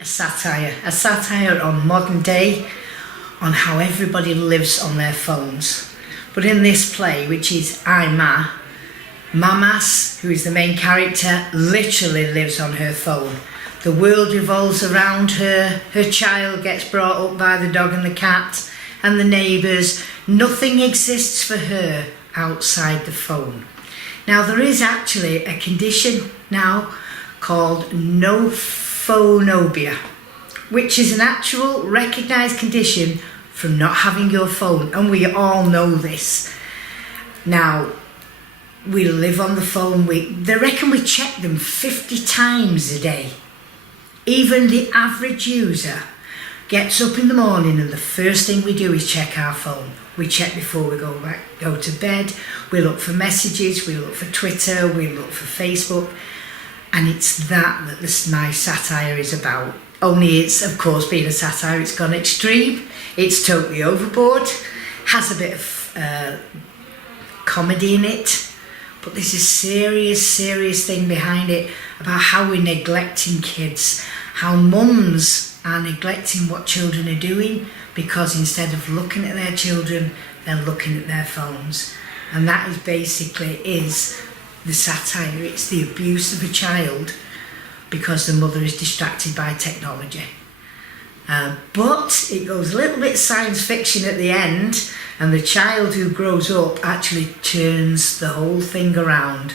A satire on modern day, on how everybody lives on their phones. But in this play, which is I Ma, Mamas, who is the main character, literally lives on her phone. The world revolves around her, her child gets brought up by the dog and the cat and the neighbours. Nothing exists for her outside the phone. Now there is actually a condition now called nophonophobia, which is an actual recognised condition from not having your phone, and we all know this. Now, we live on the phone, they reckon we check them 50 times a day. Even the average user gets up in the morning and the first thing we do is check our phone. We check before we go to bed, we look for messages, we look for Twitter, we look for Facebook, and it's that my satire is about. Only it's, of course, being a satire, it's gone extreme, it's totally overboard, has a bit of comedy in it, but there's a serious thing behind it about how we're neglecting kids, how mums are neglecting what children are doing because instead of looking at their children, they're looking at their phones. And that is basically the satire. It's the abuse of a child because the mother is distracted by technology. But it goes a little bit science fiction at the end, and the child who grows up actually turns the whole thing around.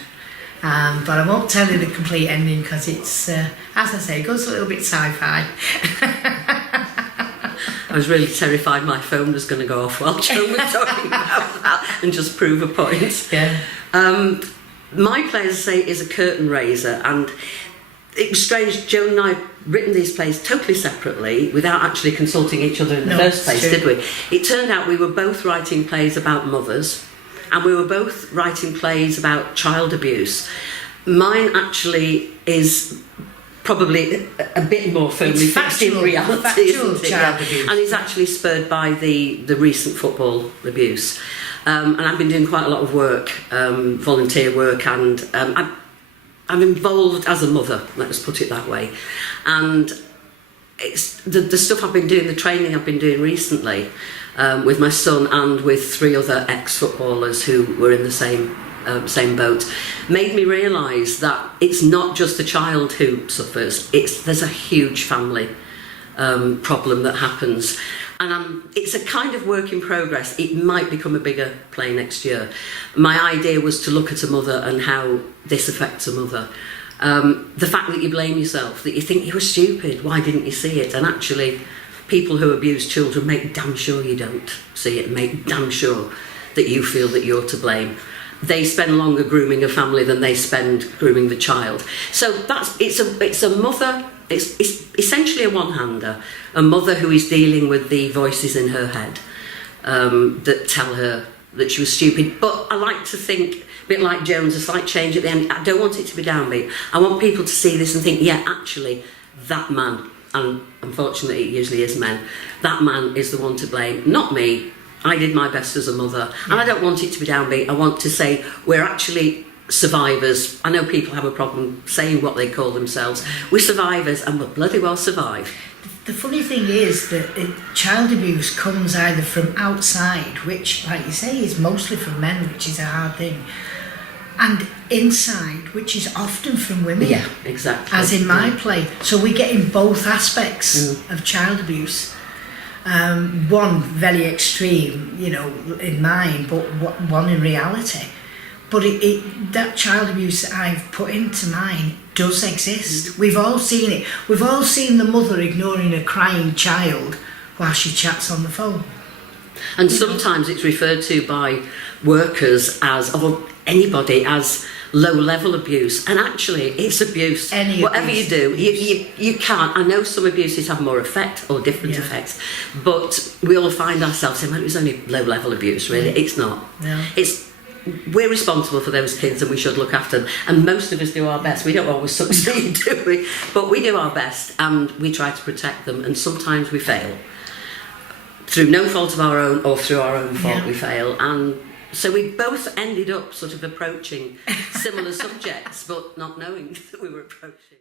But I won't tell you the complete ending because it's, as I say, it goes a little bit sci-fi. I was really terrified my phone was going to go off while Joan was talking about that and just prove a point. Yeah. My play, as I say, is a curtain raiser, and it was strange. Joan and I had written these plays totally separately without actually consulting each other in the first place, did we? It turned out we were both writing plays about mothers, and we were both writing plays about child abuse. Mine actually is probably a bit more firmly fixed in reality, isn't it? Child abuse. And it's actually spurred by the recent football abuse. And I've been doing quite a lot of work, volunteer work, and I'm involved as a mother, let's put it that way. And it's the stuff I've been doing, the training I've been doing recently with my son and with 3 other ex-footballers who were in the same boat, made me realise that it's not just the child who suffers, there's a huge family problem that happens. And it's a kind of work in progress. It might become a bigger play next year. My idea was to look at a mother and how this affects a mother. The fact that you blame yourself, that you think you were stupid, why didn't you see it? And actually, people who abuse children make damn sure you don't see it, make damn sure that you feel that you're to blame. They spend longer grooming a family than they spend grooming the child. So it's a mother. It's essentially a one-hander, a mother who is dealing with the voices in her head that tell her that she was stupid. But I like to think, a bit like Jones, a slight change at the end. I don't want it to be downbeat. I want people to see this and think, yeah, actually, that man, and unfortunately it usually is men, that man is the one to blame, not me. I did my best as a mother, and I don't want it to be downbeat. I want to say we're actually survivors. I know people have a problem saying what they call themselves. We're survivors, and we'll bloody well survive. The funny thing is that child abuse comes either from outside, which, like you say, is mostly from men, which is a hard thing, and inside, which is often from women. Yeah, exactly. As in my play. So we get in both aspects of child abuse. One very extreme, in mine, but one in reality. But that child abuse that I've put into mine does exist. We've all seen it. We've all seen the mother ignoring a crying child while she chats on the phone. And sometimes it's referred to by workers or anybody as low-level abuse, and actually it's abuse. Whatever you do, you can't. I know some abuses have more effect or different effects, but we all find ourselves saying, well, it was only low-level abuse, really. It's not. No. We're responsible for those kids and we should look after them, and most of us do our best. We don't always succeed, do we? But we do our best and we try to protect them, and sometimes we fail. Through no fault of our own or through our own fault we fail, and so we both ended up sort of approaching similar subjects but not knowing that we were approaching